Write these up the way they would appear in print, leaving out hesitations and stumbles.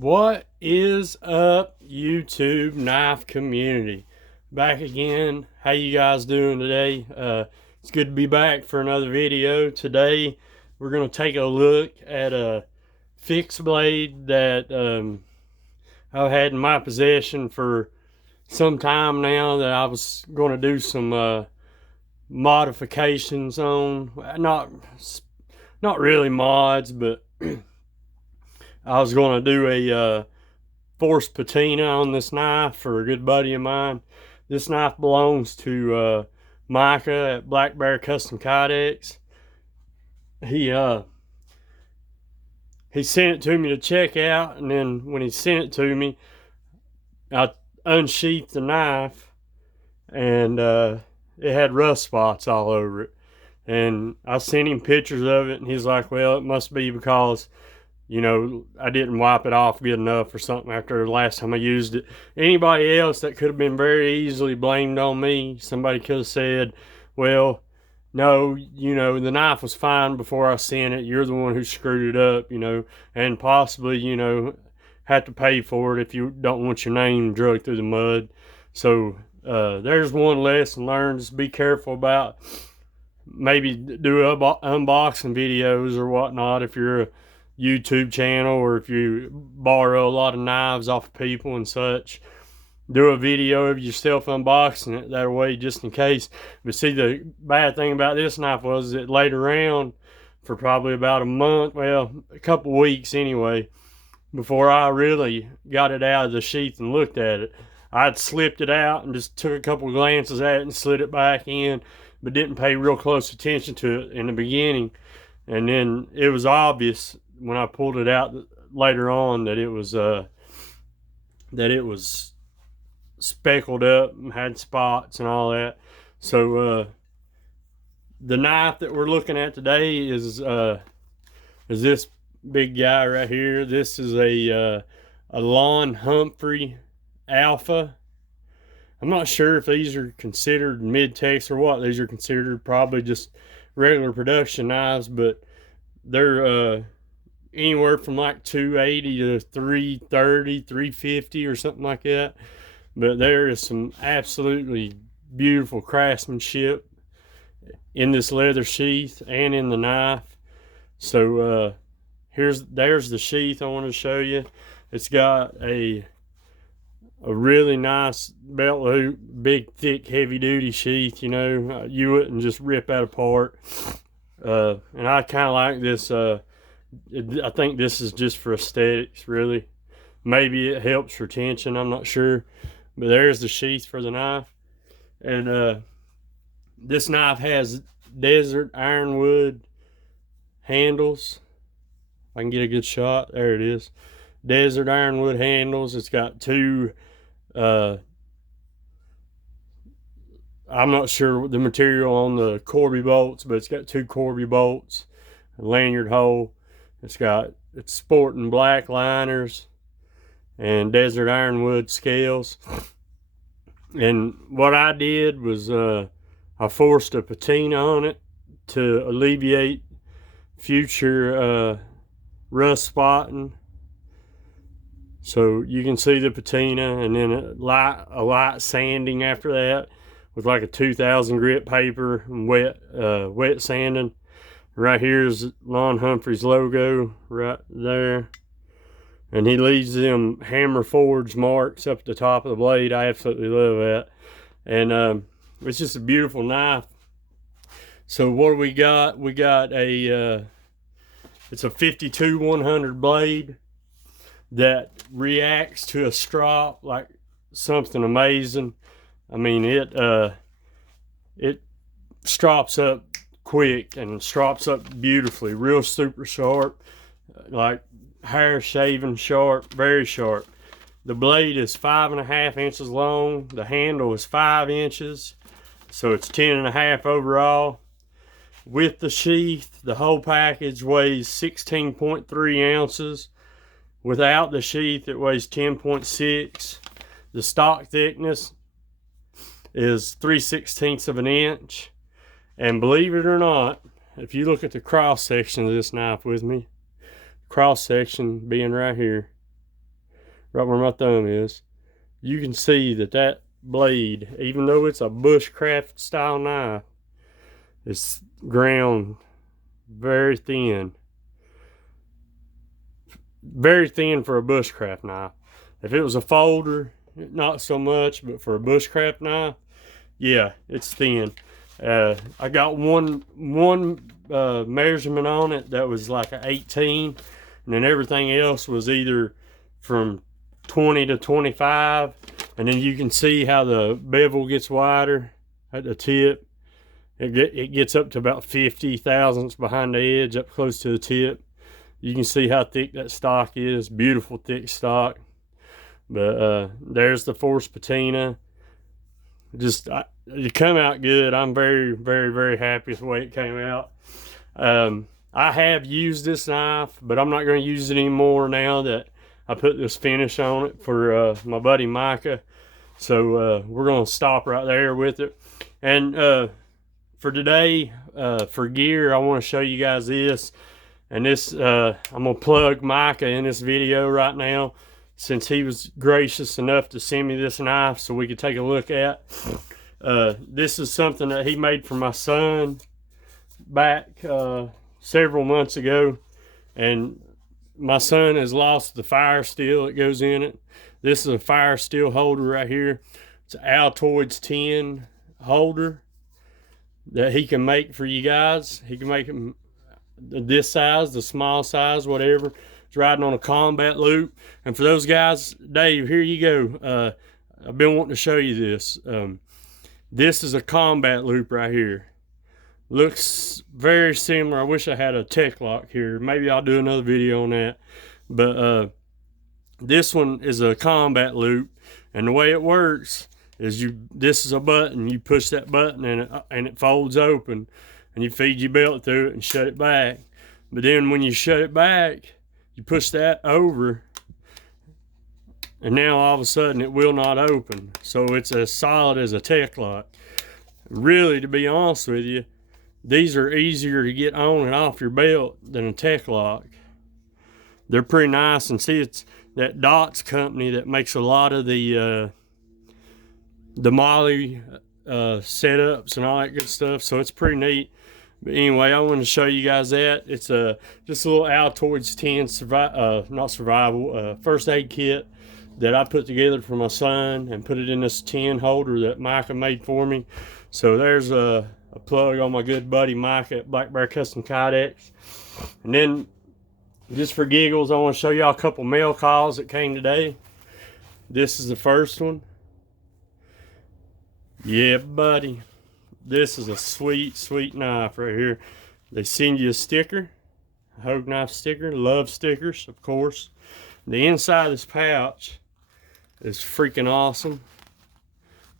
What is up, YouTube knife community? Back again. How you guys doing today? It's good to be back for another video. Today we're going to take a look at a fixed blade that I've had in my possession for some time now, that I was going to do some modifications on. Not really mods, but I was going to do a forced patina on this knife for a good buddy of mine. This knife belongs to Micah at Black Bear Custom Kydex. He sent it to me to check out, and then when he sent it to me, I unsheathed the knife, and it had rust spots all over it. And I sent him pictures of it, and he's like, well, it must be because, you know, I didn't wipe it off good enough or something after the last time I used it. Anybody else, that could have been very easily blamed on me. Somebody could have said, well, no, you know, the knife was fine before I sent it. You're the one who screwed it up, you know, and possibly, you know, have to pay for it if you don't want your name dragged through the mud. So there's one lesson learned. Just be careful about maybe do unboxing videos or whatnot if you're a YouTube channel, or if you borrow a lot of knives off of people and such. Do a video of yourself unboxing it that way, just in case. But see, the bad thing about this knife was it laid around for probably about a month, well, a couple weeks anyway, before I really got it out of the sheath and looked at it. I'd slipped it out and just took a couple glances at it and slid it back in, but didn't pay real close attention to it in the beginning. And then it was obvious when I pulled it out later on that it was speckled up and had spots and all that. So the knife that we're looking at today is this big guy right here. This is a Lon Humphrey Alpha. I'm not sure if these are considered mid-techs or what. These are considered probably just regular production knives, but they're anywhere from like 280 to 330, 350 or something like that. But there is some absolutely beautiful craftsmanship in this leather sheath and in the knife. So there's the sheath I want to show you. It's got a really nice belt loop, big, thick, heavy-duty sheath. You know, you wouldn't just rip that apart. And I kind of like this. I think this is just for aesthetics, really. Maybe it helps retention, I'm not sure. But there's the sheath for the knife. And this knife has desert ironwood handles. If I can get a good shot. There it is. Desert ironwood handles. It's got two, I'm not sure the material on the Corby bolts, but it's got two Corby bolts, a lanyard hole. It's sporting black liners and desert ironwood scales. And what I did was I forced a patina on it to alleviate future rust spotting. So you can see the patina, and then a light sanding after that with like a 2000 grit paper and wet sanding. Right here is Lon Humphrey's logo right there. And he leaves them hammer forge marks up at the top of the blade. I absolutely love that. And it's just a beautiful knife. So what do we got? We got it's a 52-100 blade that reacts to a strop like something amazing. I mean, it strops up quick and strops up beautifully, real super sharp, like hair shaving sharp, very sharp. The blade is 5.5 inches long. The handle is 5 inches, so it's 10.5 overall. With the sheath, the whole package weighs 16.3 ounces. Without the sheath, it weighs 10.6. The stock thickness is 3/16 of an inch. And believe it or not, if you look at the cross section of this knife with me, cross section being right here, right where my thumb is, you can see that that blade, even though it's a bushcraft style knife, is ground very thin. Very thin for a bushcraft knife. If it was a folder, not so much, but for a bushcraft knife, yeah, it's thin. I got one measurement on it that was like an 18, and then everything else was either from 20 to 25. And then you can see how the bevel gets wider at the tip. It gets up to about 50 thousandths behind the edge, up close to the tip. You can see how thick that stock is. Beautiful thick stock. But there's the forced patina. It come out good. I'm very, very, very happy with the way it came out. I have used this knife, but I'm not going to use it anymore now that I put this finish on it for my buddy Micah. So we're going to stop right there with it. And for today, for gear, I want to show you guys this. And this, I'm going to plug Micah in this video right now, since he was gracious enough to send me this knife so we could take a look at. This is something that he made for my son back several months ago. And my son has lost the fire steel that goes in it. This is a fire steel holder right here. It's an Altoids 10 holder that he can make for you guys. He can make them this size, the small size, whatever. It's riding on a combat loop. And for those guys, Dave, here you go. I've been wanting to show you this. This is a combat loop right here. Looks very similar. I wish I had a tech lock here. Maybe I'll do another video on that. But this one is a combat loop, and the way it works is this is a button. You push that button and it folds open, and you feed your belt through it and shut it back. But then when you shut it back, you push that over, and now all of a sudden it will not open. So it's as solid as a tech lock. Really, to be honest with you, these are easier to get on and off your belt than a tech lock. They're pretty nice. And see, it's that Dots company that makes a lot of the Molly setups and all that good stuff. So it's pretty neat. But anyway, I wanted to show you guys that. It's just a little Altoids 10 first aid kit that I put together for my son and put it in this 10 holder that Micah made for me. So there's a plug on my good buddy Micah at Black Bear Custom Kydex. And then, just for giggles, I want to show y'all a couple mail calls that came today. This is the first one. Yeah, buddy. This is a sweet, sweet knife right here. They send you a sticker, a Hogue knife sticker. Love stickers, of course. The inside of this pouch is freaking awesome.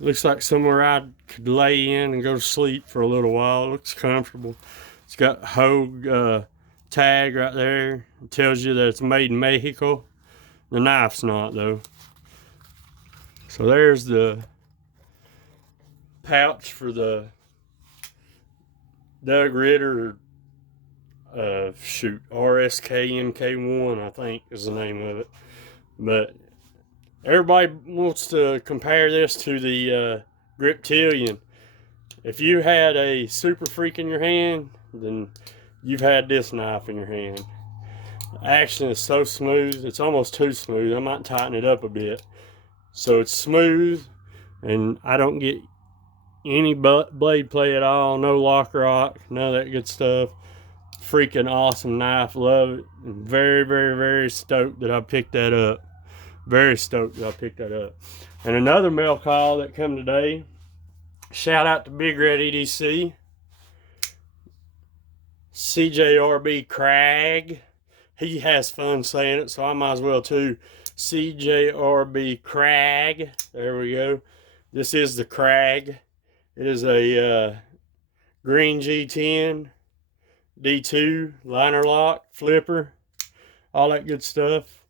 Looks like somewhere I could lay in and go to sleep for a little while. It looks comfortable. It's got Hogue tag right there. It tells you that it's made in Mexico. The knife's not, though. So there's the pouch for the Doug Ritter RSK MK1, I think is the name of it. But everybody wants to compare this to the Griptilian. If you had a Super Freak in your hand, then you've had this knife in your hand. The action is so smooth. It's almost too smooth. I might tighten it up a bit. So it's smooth, and I don't get any blade play at all. No lock rock, none of that good stuff. Freaking awesome knife. Love it. I'm very, very, very stoked that I picked that up. Very stoked that I picked that up. And another mail call that come today. Shout out to Big Red EDC. CJRB Crag. He has fun saying it, so I might as well too. CJRB Crag. There we go. This is the Crag. It is a green G10, D2, liner lock, flipper, all that good stuff.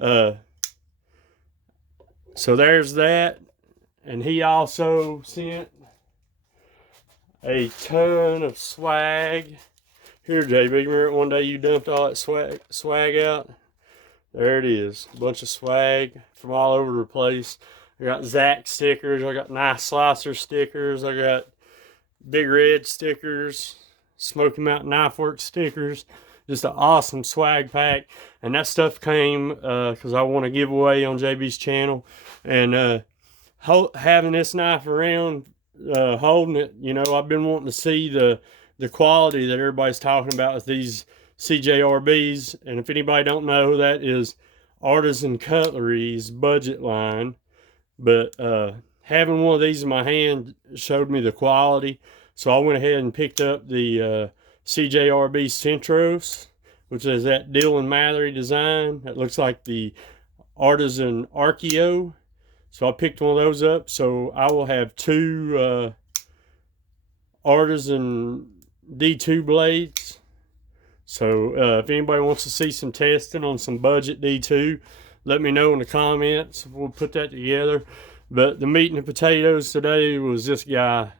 So there's that. And he also sent a ton of swag. Here, JB, remember one day you dumped all that swag out? There it is. A bunch of swag from all over the place. I got Zach stickers. I got Nice Slicer stickers. I got Big Red stickers. Smoky Mountain Knife Works stickers. Just an awesome swag pack. And that stuff came because I want to give away on JB's channel. And having this knife around, holding it, you know, I've been wanting to see the quality that everybody's talking about with these CJRBs. And if anybody don't know, that is Artisan Cutlery's budget line. But having one of these in my hand showed me the quality. So I went ahead and picked up the CJRB Centros, which is that Dylan Mallory design. That looks like the Artisan Archeo. So I picked one of those up. So I will have two Artisan D2 blades. So if anybody wants to see some testing on some budget D2, let me know in the comments. We'll put that together. But the meat and the potatoes today was this guy.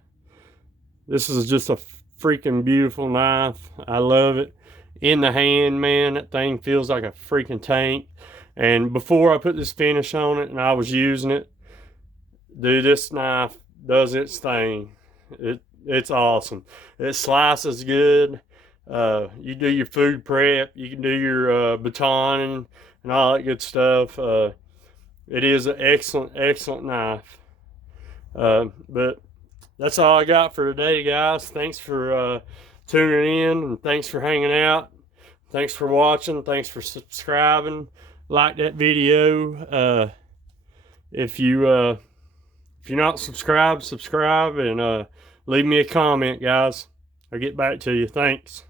This is just a freaking beautiful knife. I love it. In the hand, man, that thing feels like a freaking tank. And before I put this finish on it and I was using it, dude, this knife does its thing. It's awesome. It slices good. You do your food prep. You can do your batoning and all that good stuff. It is an excellent knife. But that's all I got for today, guys. Thanks for tuning in, and thanks for hanging out. Thanks for watching. Thanks for subscribing. Like that video. If you're not subscribed, subscribe, and leave me a comment, guys. I'll get back to you. Thanks.